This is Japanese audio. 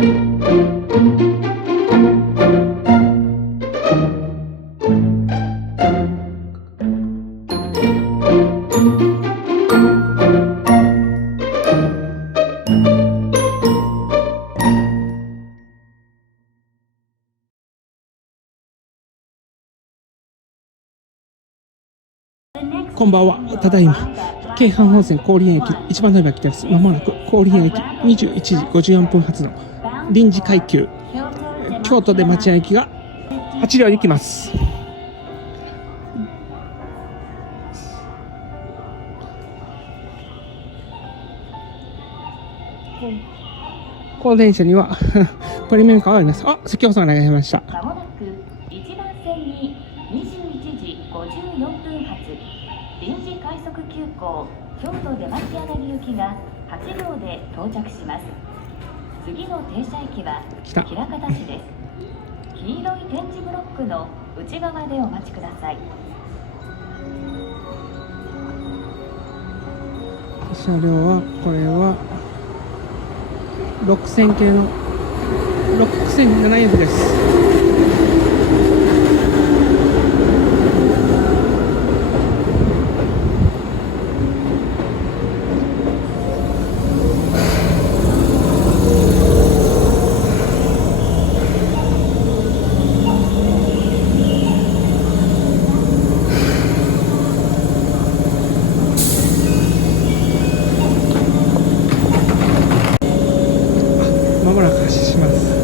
こんばんは。ただいま京阪本線香里園駅1番のりばに来てます。まもなく香里園駅21時54分発の臨時快急、京都で待合駅が8両に来ます。この電車にはプレミアムカーがあります。関放送が流れました。まもなく1番線に21時54分発臨時快速急行京都出町柳行きが8両で到着します。次の停車駅は枚方市です。黄色い点字ブロックの内側でお待ちください。車両はこれは6000系の6007Fです。まもなく発車します。